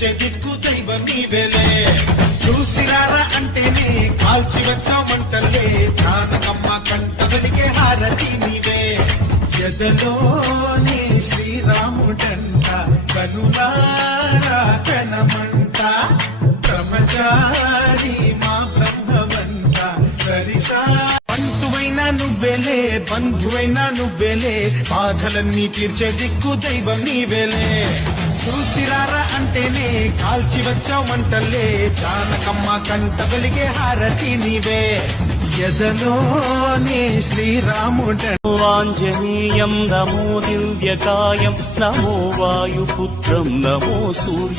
తీర్చే దిక్కు దైవం నీవేలే. చూసిరారా అంటేనే కాల్చి వచ్చామంటలే, జానకమ్మ కంట వెలిగే హారతి నీవే. ఎదలోనే శ్రీరాముడంట, కనులారా కనమంట, బ్రహ్మచారి మా బ్రహ్మవంత సరిసా. పంటువైనా నువ్వేలే, బంధువైనా నువ్వేలే, బాధలన్నీ తీర్చే దిక్కు దైవం నీవేలే. చూసిరారా అంటేనే కాల్చి వచ్చామంటలే, జానకమ్మ కంట వెలిగే హారతి నీవే. ఎదలోనే శ్రీరాముడను. ఆంజనేయం నమో దివ్యకాయం, నమో వాయుపుత్రం, నమో సూర్య